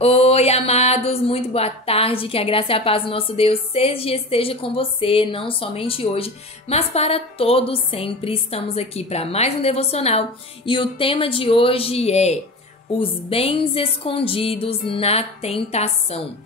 Oi, amados, muito boa tarde, que a graça e a paz do nosso Deus seja e esteja com você, não somente hoje, mas para todos sempre. Estamos aqui para mais um devocional e o tema de hoje é os bens escondidos na tentação.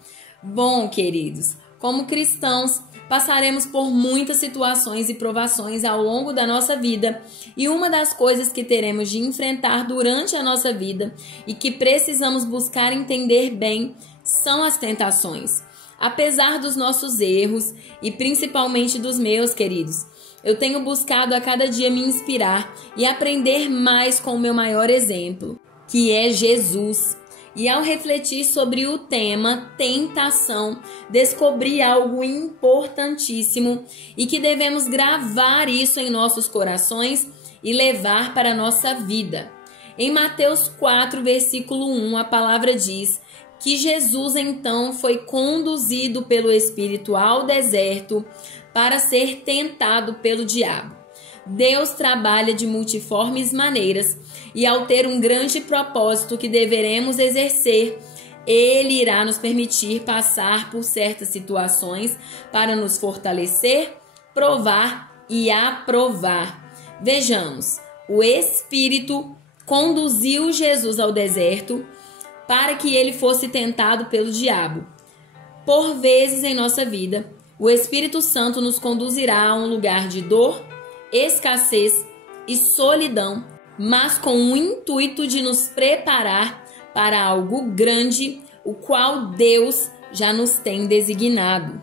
Bom, queridos, como cristãos, passaremos por muitas situações e provações ao longo da nossa vida, e uma das coisas que teremos de enfrentar durante a nossa vida e que precisamos buscar entender bem são as tentações. Apesar dos nossos erros e principalmente dos meus, queridos, eu tenho buscado a cada dia me inspirar e aprender mais com o meu maior exemplo, que é Jesus. E ao refletir sobre o tema tentação, descobri algo importantíssimo e que devemos gravar isso em nossos corações e levar para a nossa vida. Em Mateus 4, versículo 1, a palavra diz que Jesus então foi conduzido pelo Espírito ao deserto para ser tentado pelo diabo. Deus trabalha de multiformes maneiras e ao ter um grande propósito que deveremos exercer, Ele irá nos permitir passar por certas situações para nos fortalecer, provar e aprovar. Vejamos, o Espírito conduziu Jesus ao deserto para que ele fosse tentado pelo diabo. Por vezes em nossa vida, o Espírito Santo nos conduzirá a um lugar de dor, escassez e solidão, mas com o intuito de nos preparar para algo grande, o qual Deus já nos tem designado.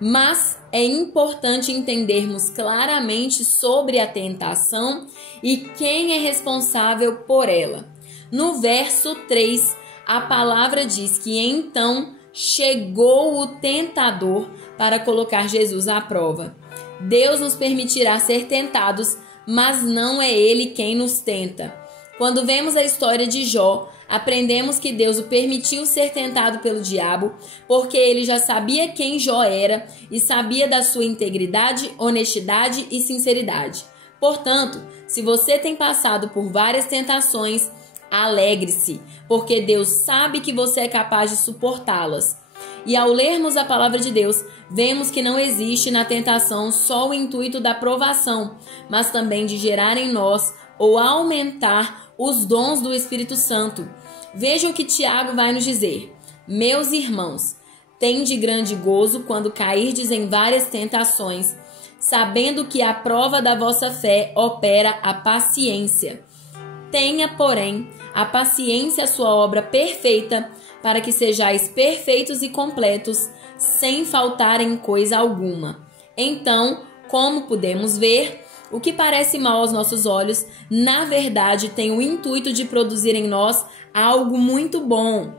Mas é importante entendermos claramente sobre a tentação e quem é responsável por ela. No verso 3, a palavra diz que então chegou o tentador para colocar Jesus à prova. Deus nos permitirá ser tentados, mas não é Ele quem nos tenta. Quando vemos a história de Jó, aprendemos que Deus o permitiu ser tentado pelo diabo, porque ele já sabia quem Jó era e sabia da sua integridade, honestidade e sinceridade. Portanto, se você tem passado por várias tentações, alegre-se, porque Deus sabe que você é capaz de suportá-las. E ao lermos a palavra de Deus, vemos que não existe na tentação só o intuito da provação, mas também de gerar em nós ou aumentar os dons do Espírito Santo. Veja o que Tiago vai nos dizer. Meus irmãos, tende grande gozo quando cairdes em várias tentações, sabendo que a prova da vossa fé opera a paciência. Tenha, porém, a paciência a sua obra perfeita, para que sejais perfeitos e completos, sem faltar em coisa alguma. Então, como podemos ver, o que parece mal aos nossos olhos, na verdade tem o intuito de produzir em nós algo muito bom.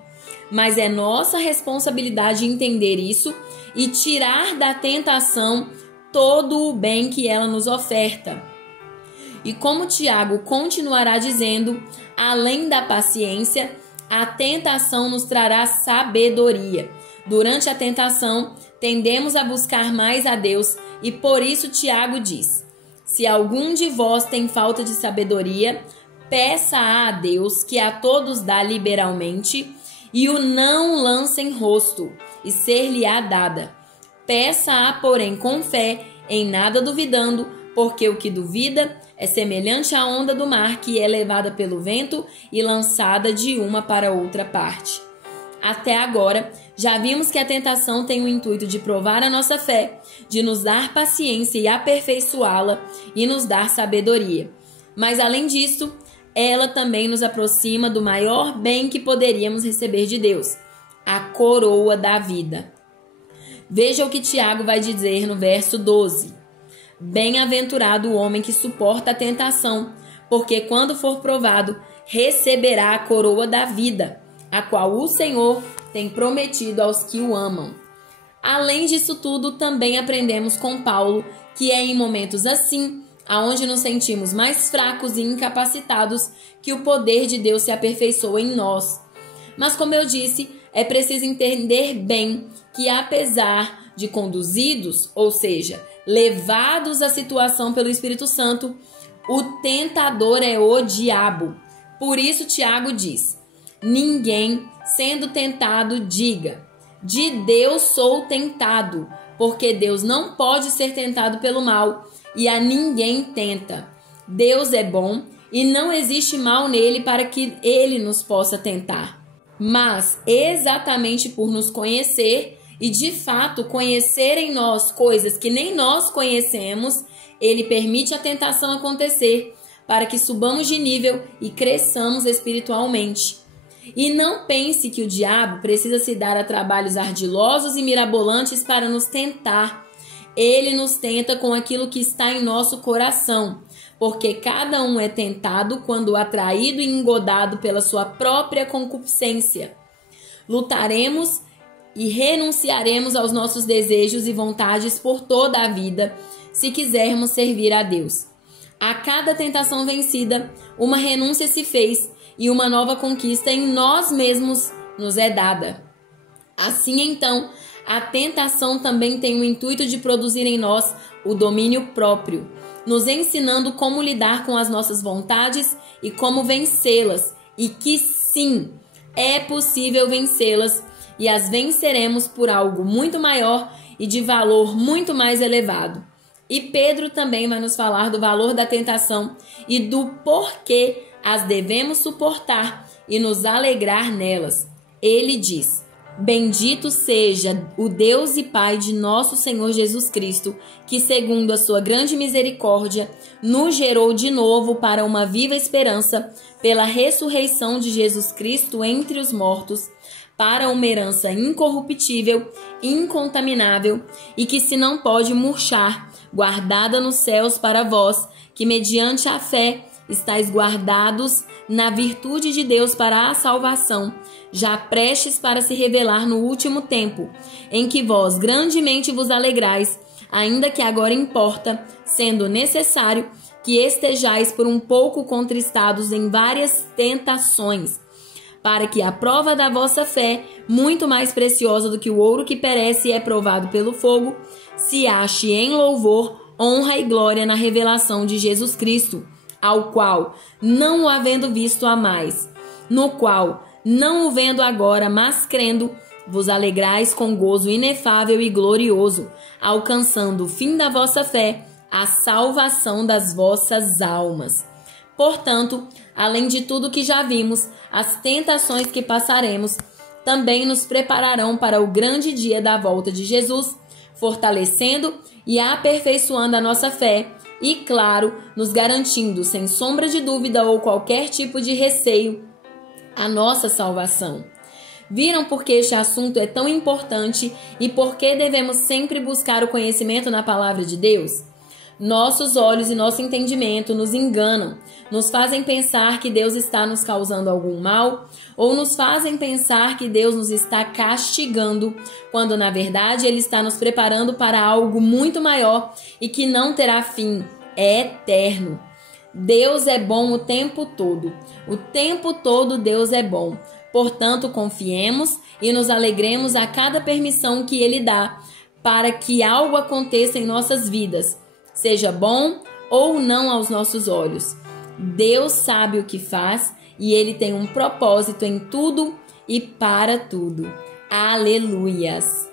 Mas é nossa responsabilidade entender isso e tirar da tentação todo o bem que ela nos oferta. E como Tiago continuará dizendo, além da paciência, a tentação nos trará sabedoria. Durante a tentação, tendemos a buscar mais a Deus e por isso Tiago diz: se algum de vós tem falta de sabedoria, peça a Deus, que a todos dá liberalmente, e o não lança em rosto, e ser-lhe-á dada. Peça-a, porém, com fé, em nada duvidando, porque o que duvida é semelhante à onda do mar que é levada pelo vento e lançada de uma para outra parte. Até agora, já vimos que a tentação tem o intuito de provar a nossa fé, de nos dar paciência e aperfeiçoá-la e nos dar sabedoria. Mas além disso, ela também nos aproxima do maior bem que poderíamos receber de Deus, a coroa da vida. Veja o que Tiago vai dizer no verso 12. Bem-aventurado o homem que suporta a tentação, porque quando for provado, receberá a coroa da vida, a qual o Senhor tem prometido aos que o amam. Além disso tudo, também aprendemos com Paulo que é em momentos assim, aonde nos sentimos mais fracos e incapacitados, que o poder de Deus se aperfeiçoa em nós. Mas como eu disse, é preciso entender bem que apesar de conduzidos, ou seja, levados à situação pelo Espírito Santo, o tentador é o diabo. Por isso Tiago diz: ninguém sendo tentado, diga: de Deus sou tentado, porque Deus não pode ser tentado pelo mal, e a ninguém tenta. Deus é bom e não existe mal nele para que ele nos possa tentar. Mas, exatamente por nos conhecer e de fato conhecer em nós coisas que nem nós conhecemos, ele permite a tentação acontecer para que subamos de nível e cresçamos espiritualmente. E não pense que o diabo precisa se dar a trabalhos ardilosos e mirabolantes para nos tentar. Ele nos tenta com aquilo que está em nosso coração, porque cada um é tentado quando atraído e engodado pela sua própria concupiscência. Lutaremos e renunciaremos aos nossos desejos e vontades por toda a vida, se quisermos servir a Deus. A cada tentação vencida, uma renúncia se fez e uma nova conquista em nós mesmos nos é dada. Assim, então, a tentação também tem o intuito de produzir em nós o domínio próprio, nos ensinando como lidar com as nossas vontades e como vencê-las, e que sim, é possível vencê-las e as venceremos por algo muito maior e de valor muito mais elevado. E Pedro também vai nos falar do valor da tentação e do porquê as devemos suportar e nos alegrar nelas. Ele diz: bendito seja o Deus e Pai de nosso Senhor Jesus Cristo, que segundo a sua grande misericórdia, nos gerou de novo para uma viva esperança pela ressurreição de Jesus Cristo entre os mortos, para uma herança incorruptível, incontaminável e que se não pode murchar, guardada nos céus para vós, que mediante a fé estáis guardados na virtude de Deus para a salvação, já prestes para se revelar no último tempo, em que vós grandemente vos alegrais, ainda que agora importa, sendo necessário, que estejais por um pouco contristados em várias tentações, para que a prova da vossa fé, muito mais preciosa do que o ouro que perece e é provado pelo fogo, se ache em louvor, honra e glória na revelação de Jesus Cristo, ao qual, não o havendo visto amais, no qual, não o vendo agora, mas crendo, vos alegrais com gozo inefável e glorioso, alcançando o fim da vossa fé, a salvação das vossas almas. Portanto, além de tudo que já vimos, as tentações que passaremos também nos prepararão para o grande dia da volta de Jesus, fortalecendo e aperfeiçoando a nossa fé e, claro, nos garantindo, sem sombra de dúvida ou qualquer tipo de receio, a nossa salvação. Viram por que este assunto é tão importante e por que devemos sempre buscar o conhecimento na palavra de Deus? Nossos olhos e nosso entendimento nos enganam, nos fazem pensar que Deus está nos causando algum mal ou nos fazem pensar que Deus nos está castigando, quando na verdade Ele está nos preparando para algo muito maior e que não terá fim, é eterno. Deus é bom o tempo todo Deus é bom. Portanto, confiemos e nos alegremos a cada permissão que Ele dá para que algo aconteça em nossas vidas, seja bom ou não aos nossos olhos. Deus sabe o que faz e Ele tem um propósito em tudo e para tudo. Aleluias!